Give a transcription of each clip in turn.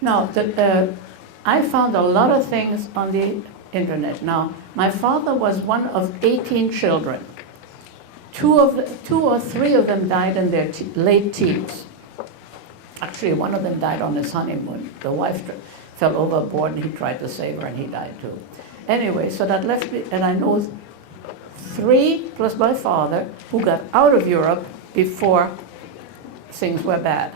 Now, I found a lot of things on the internet. Now, my father was one of 18 children. Two or three of them died in their late teens. Actually, one of them died on his honeymoon. The wife fell overboard and he tried to save her and he died too. Anyway, so that left me, and I know 3 plus my father who got out of Europe before things were bad.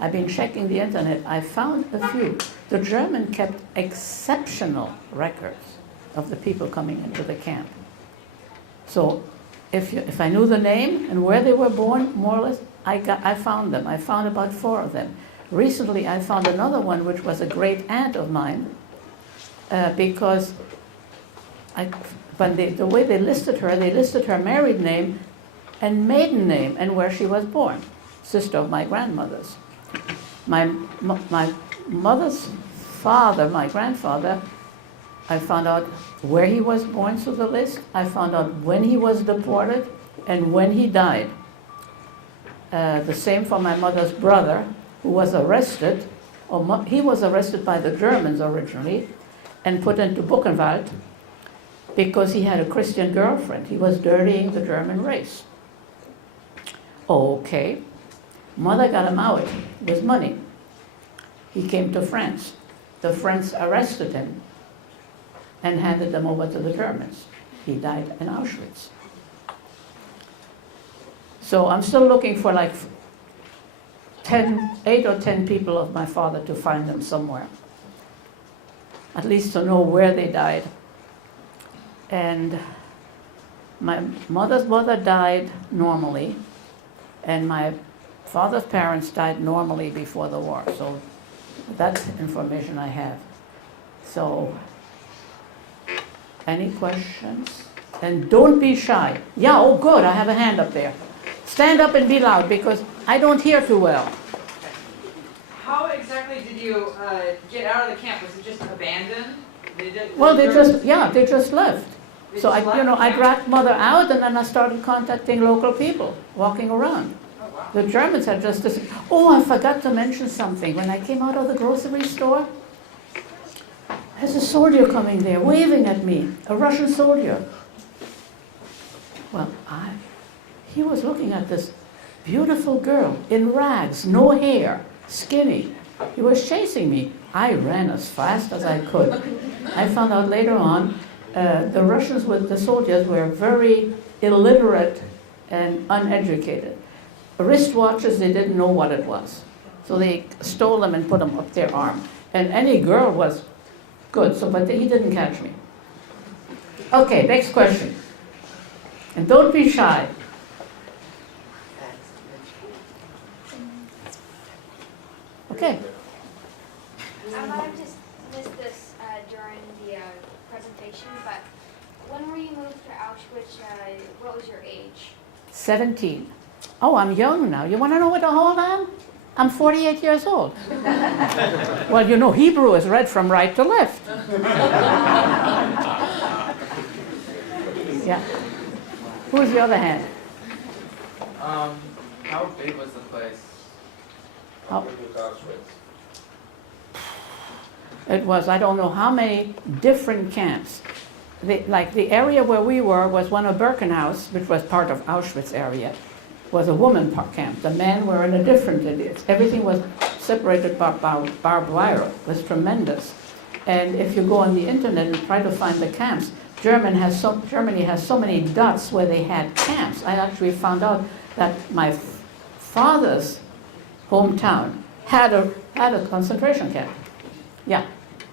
I've been checking the internet. I found a few. The German kept exceptional records of the people coming into the camp. So if I knew the name and where they were born, more or less, I found them. I found about 4 of them. Recently, I found another one, which was a great aunt of mine, because the way they listed her married name and maiden name and where she was born, sister of my grandmother's. My mother's father, my grandfather, I found out where he was born through the list. I found out when he was deported and when he died. The same for my mother's brother, who was arrested. He was arrested by the Germans originally and put into Buchenwald because he had a Christian girlfriend. He was dirtying the German race. Okay. Mother got him out with money. He came to France. The French arrested him and handed them over to the Germans. He died in Auschwitz. So I'm still looking for like 8 or 10 people of my father to find them somewhere. At least to know where they died. And my mother's mother died normally, and my father's parents died normally before the war. So that's information I have. So, any questions? And don't be shy. Yeah, oh good, I have a hand up there. Stand up and be loud because I don't hear too well. How exactly did you get out of the camp? Was it just abandoned? They just left. So I dragged mother out and then I started contacting local people, walking around. Oh, wow. The Germans had just disappeared. Oh, I forgot to mention something. When I came out of the grocery store, there's a soldier coming there, waving at me, a Russian soldier. Well, he was looking at this beautiful girl in rags, no hair, skinny. He was chasing me. I ran as fast as I could. I found out later on, the Russians with the soldiers were very illiterate and uneducated. Wristwatches, they didn't know what it was. So they stole them and put them up their arm. And any girl was good, but he didn't catch me. Okay, next question. And don't be shy. Okay. I might have just missed this during the presentation, but when were you moved to Auschwitz? What was your age? 17. Oh, I'm young now. You want to know what the whole am? I'm 48 years old. Well, you know, Hebrew is read from right to left. Yeah. Who's the other hand? How big was the place? How big was Auschwitz? It was, I don't know how many different camps. The area where we were was one of Birkenhaus, which was part of Auschwitz area, was a woman camp. The men were in a different area. Everything was separated by barbed wire. It was tremendous. And if you go on the internet and try to find the camps, Germany has so many dots where they had camps. I actually found out that my father's hometown had a concentration camp. Yeah.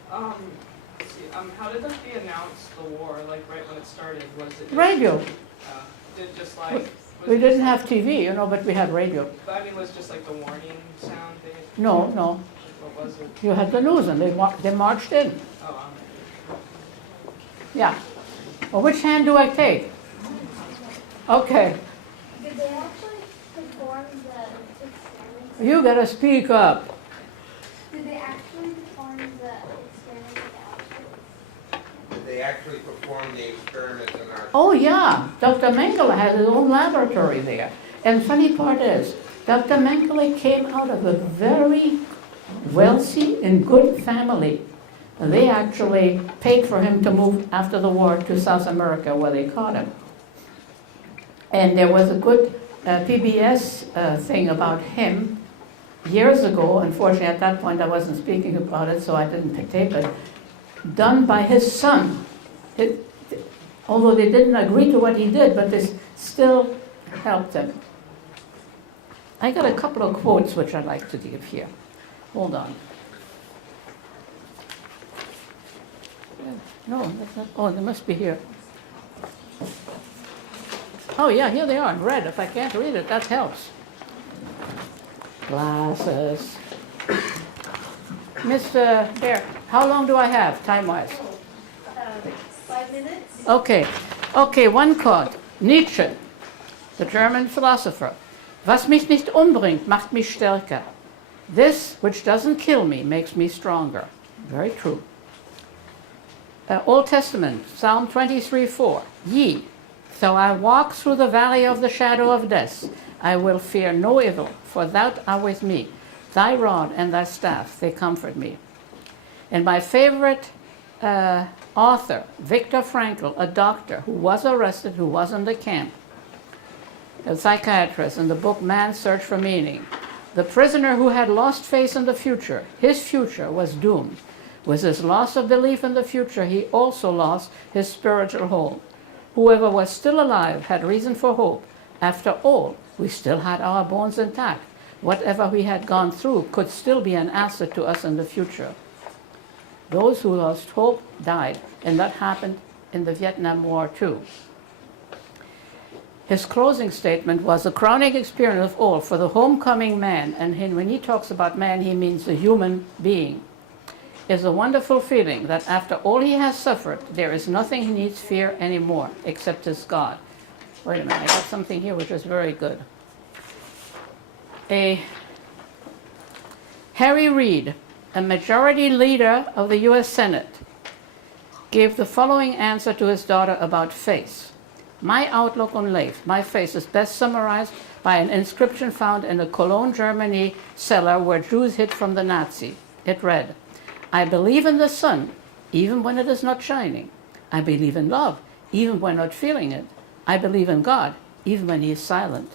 How did they announce the war? Like right when it started, was it Radio. Just like We didn't have TV, but we had radio. But I mean, was just like the warning sound thing? No. What was it? You had the news, and they marched in. Oh, Yeah. Well, which hand do I take? Okay. Did they actually perform the experiment? You gotta speak up. Did they actually perform the experiment at Auschwitz? Did they actually perform the experiments in our... Oh, yeah. Dr. Mengele had his own laboratory there. And funny part is, Dr. Mengele came out of a very wealthy and good family. They actually paid for him to move after the war to South America where they caught him. And there was a good PBS thing about him years ago. Unfortunately, at that point I wasn't speaking about it, so I didn't tape it. Done by his son. Although they didn't agree to what he did, but they still helped him. I got a couple of quotes which I'd like to give here. Hold on. No, that's not. Oh, they must be here. Oh yeah, here they are in red. If I can't read it, that helps. Glasses. Mr. Bear, how long do I have, time-wise? 5 minutes. Okay, one quote. Nietzsche, the German philosopher. Was mich nicht umbringt, macht mich stärker. This which doesn't kill me makes me stronger. Very true. Old Testament, Psalm 23:4. Ye, though I walk through the valley of the shadow of death, I will fear no evil, for thou art with me. Thy rod and thy staff, they comfort me. And my favorite author, Viktor Frankl, a doctor who was arrested, who was in the camp, a psychiatrist, in the book Man's Search for Meaning. The prisoner who had lost faith in the future, his future was doomed. With his loss of belief in the future, he also lost his spiritual hold. Whoever was still alive had reason for hope. After all, we still had our bones intact. Whatever we had gone through could still be an asset to us in the future. Those who lost hope died, and that happened in the Vietnam War too. His closing statement was, "A crowning experience of all for the homecoming man," and when he talks about man, he means the human being, "is a wonderful feeling that after all he has suffered, there is nothing he needs fear anymore except his God." Wait a minute, I got something here which is very good. Harry Reid, a majority leader of the U.S. Senate, gave the following answer to his daughter about faith. My outlook on life, my faith, is best summarized by an inscription found in a Cologne, Germany cellar where Jews hid from the Nazi. It read, "I believe in the sun, even when it is not shining. I believe in love, even when not feeling it. I believe in God, even when he is silent.